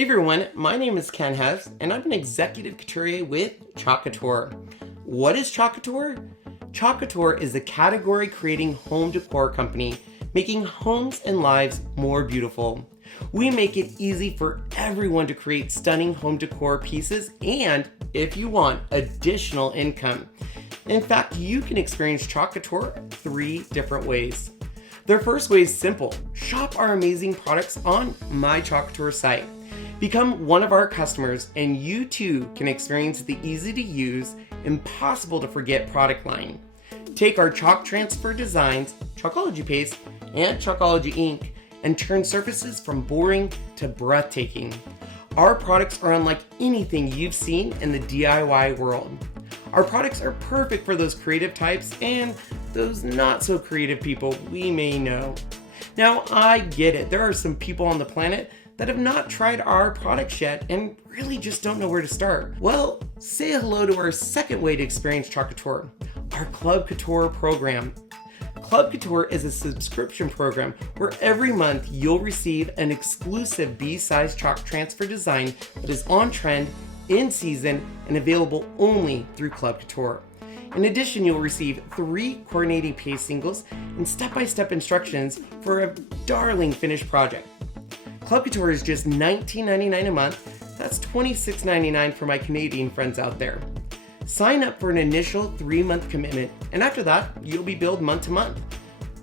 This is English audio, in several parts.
Hey everyone, my name is Ken Hess, and I'm an executive couturier with Couture. What is Couture? Couture is a category-creating home decor company, making homes and lives more beautiful. We make it easy for everyone to create stunning home decor pieces and, if you want, additional income. In fact, you can experience Couture 3 different ways. Their first way is simple. Shop our amazing products on my Couture site. Become one of our customers and you too can experience the easy to use, impossible to forget product line. Take our chalk transfer designs, Chalkology Paste, and Chalkology ink and turn surfaces from boring to breathtaking. Our products are unlike anything you've seen in the DIY world. Our products are perfect for those creative types and those not so creative people we may know. Now I get it, there are some people on the planet that have not tried our products yet and really just don't know where to start. Well, say hello to our second way to experience Couture, our Club Couture program. Club Couture is a subscription program where every month you'll receive an exclusive B-size chalk transfer design that is on trend, in season, and available only through Club Couture. In addition, you'll receive 3 coordinating paste singles and step-by-step instructions for a darling finished project. Club Couture is just $19.99 a month. That's $26.99 for my Canadian friends out there. Sign up for an initial 3-month commitment, and after that, you'll be billed month to month.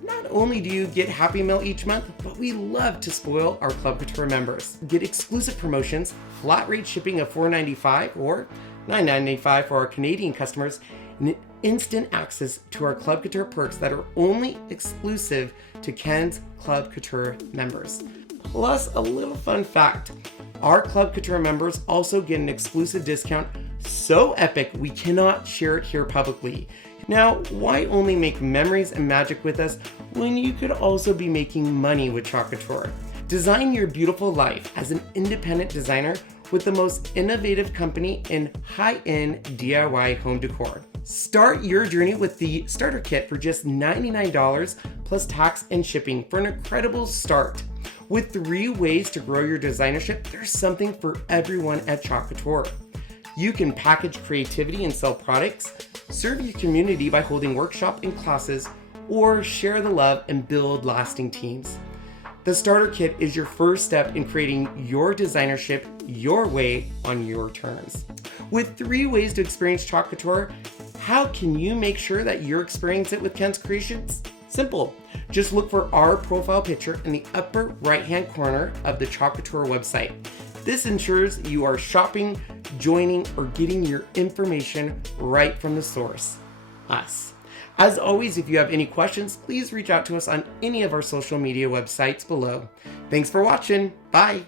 Not only do you get Happy Mail each month, but we love to spoil our Club Couture members. Get exclusive promotions, flat rate shipping of $4.95 or $9.95 for our Canadian customers, and instant access to our Club Couture perks that are only exclusive to Ken's Club Couture members. Plus, a little fun fact, our Club Couture members also get an exclusive discount so epic we cannot share it here publicly. Now, why only make memories and magic with us when you could also be making money with Couture? Design your beautiful life as an independent designer with the most innovative company in high-end DIY home decor. Start your journey with the starter kit for just $99 plus tax and shipping for an incredible start. With 3 ways to grow your designership, there's something for everyone at Couture. You can package creativity and sell products, serve your community by holding workshops and classes, or share the love and build lasting teams. The starter kit is your first step in creating your designership your way on your terms. With 3 ways to experience Couture, how can you make sure that you're experiencing it with Ken's Creations? Simple. Just look for our profile picture in the upper right-hand corner of the Couture website. This ensures you are shopping, joining, or getting your information right from the source, us. As always, if you have any questions, please reach out to us on any of our social media websites below. Thanks for watching. Bye.